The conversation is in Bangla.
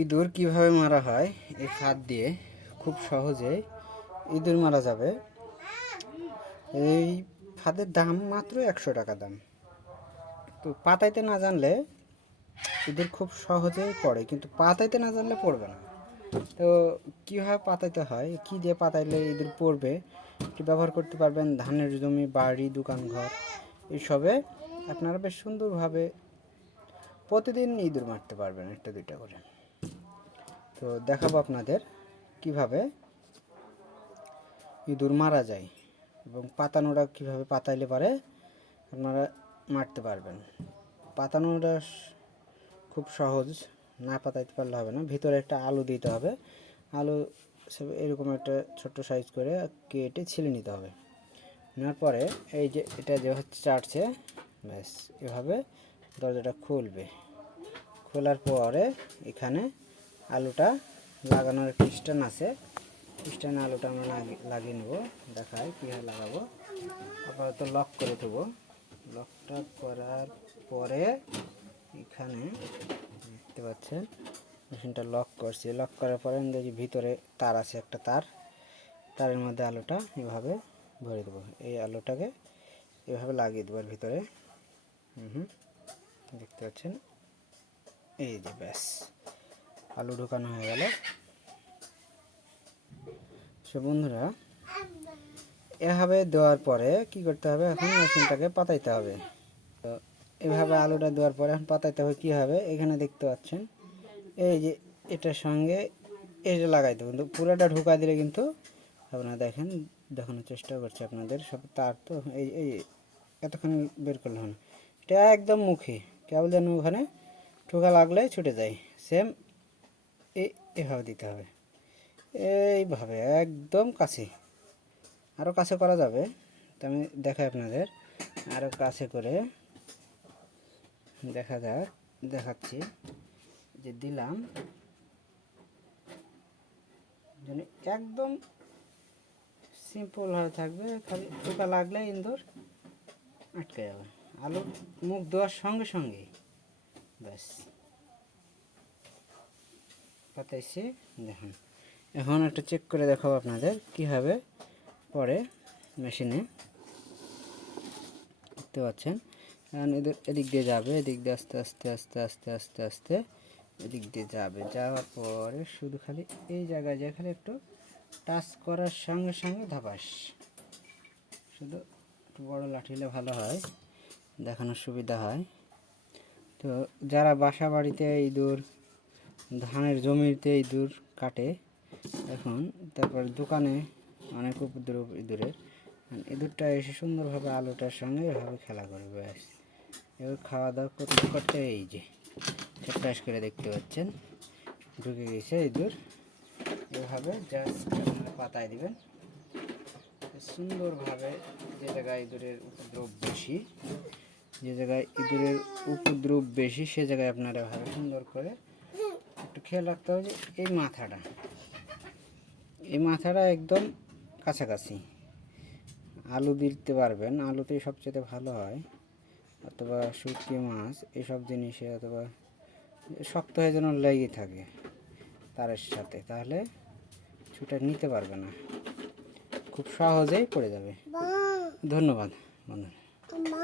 ইঁদুর কীভাবে মারা হয়, এই হাত দিয়ে খুব সহজে ইঁদুর মারা যাবে। এই ফাঁদের দাম মাত্র একশো টাকা দাম। তো পাতাইতে না জানলে ইঁদুর খুব সহজেই পড়ে, কিন্তু পাতাইতে না জানলে পড়বে না। তো কীভাবে পাতাইতে হয়, কী দিয়ে পাতাইলে ইঁদুর পড়বে এটি ব্যবহার করতে পারবেন। ধানের জমি, বাড়ি, দোকান, ঘর এইসবে আপনারা বেশ সুন্দরভাবে প্রতিদিন ইঁদুর মারতে পারবেন একটা দুইটা করে। তো দেখাবো আপনাদের কীভাবে ইঁদুর মারা যায় এবং পাতানোটা কীভাবে পাতাইলে পারে আপনারা মারতে পারবেন। পাতানোটা খুব সহজ, না পাতাইতে পারলে হবে না। ভিতরে একটা আলু দিতে হবে। আলু এরকম একটা ছোট্ট সাইজ করে কেটে ছিলে নিতে হবে। নেওয়ার পরে এই যে এটা যে হচ্ছে চাটছে, ব্যাস, এভাবে দরজাটা খুলবে। খোলার পরে এখানে আলুটা লাগানোর একটা স্ট্যান্ড আছে স্ট্যান্ড আলুটা আমরা লাগি- লাগিয়ে নেব। দেখাই কীভাবে লাগাবো। আপাতত লক করে দেবো। লকটা করার পরে এখানে দেখতে পাচ্ছেন, মেশিনটা লক করছি। লক করার পরে দেখি ভিতরে তার আছে একটা তার। তারের মধ্যে আলুটা এভাবে ভরে দেবো। এই আলুটাকে এভাবে লাগিয়ে দেবো ভিতরে। হুম, দেখতে পাচ্ছেন? এই যে ব্যাস। আলু ঢোকানো হয়ে গেল। সে বন্ধুরা, এভাবে দেওয়ার পরে কি করতে হবে? এখন মেশিনটাকে পাতাইতে হবে। তো এভাবে আলুটা দেওয়ার পরে এখন পাতাইতে হবে, কী হবে? এখানে দেখতে পাচ্ছেন, এই যে এটার সঙ্গে এটা লাগাইতে কিন্তু পুরোটা ঢোকা দিলে কিন্তু আপনারা দেখেন, দেখানোর চেষ্টা করছি আপনাদের, সব তার তো এই এই এতক্ষণ বের করলে হবে না। এটা একদম মুখে, কেবল যেন ওখানে ঠোকা লাগলে ছুটে যায়। সেম এভাবে দিতে হবে। এইভাবে, একদম কাছে। আরও কাছে করা যাবে। তো আমি দেখাই আপনাদের। আরও কাছে করে দেখা যাক, দেখাচ্ছি। যে দিলাম। একদম সিম্পল হয়ে থাকবে। খালি পোকা লাগলে ইন্দুর আটকে যাবে। আলু মুখ দেওয়ার সঙ্গে সঙ্গে ব্যাস। পাতাইছি দেখুন। এখন একটা চেক করে দেখাবো আপনাদের কীভাবে পরে মেশিনে দেখতে পাচ্ছেন? এখন এদের এদিক দিয়ে যাবে, এদিক দিয়ে আস্তে আস্তে আস্তে আস্তে আস্তে আস্তে এদিক দিয়ে যাবে। যাওয়ার পরে শুধু খালি এই জায়গায় যেখানে একটু টাচ করার সঙ্গে সঙ্গে ধাপাস। শুধু একটু বড়ো লাঠি হলে ভালো হয়, দেখানোর সুবিধা হয়। তো যারা বাসা বাড়িতে ইঁদুর ধানের জমিতে ইঁদুর কাটে এখন, তারপর দোকানে অনেক উপদ্রব ইঁদুরের ইঁদুরটা এসে সুন্দরভাবে আলুটার সঙ্গে এভাবে খেলা করবে ব্যাস। এবার খাওয়া দাওয়া করতে করতে এই যে চারটাস করে দেখতে পাচ্ছেন, ঢুকে গেছে ইঁদুর এভাবে জাস্ট পাতায় দিবেন। সুন্দরভাবে যে জায়গায় ইঁদুরের উপদ্রব বেশি, যে জায়গায় ইঁদুরের উপদ্রব বেশি, সে জায়গায় আপনারা এভাবে সুন্দর করে একটু খেয়াল রাখতে হবে যে এই মাথাটা এই মাথাটা একদম কাছাকাছি। আলু দিতে পারবেন আলুতেই সবচেয়ে ভালো হয়। অথবা শুটকি মাছ এসব জিনিসে অথবা শক্ত হয়ে যেন লেগে থাকে তারের সাথে তাহলে ছুটে নিতে পারবে না। খুব সহজেই পড়ে যাবে। ধন্যবাদ বন্ধুরা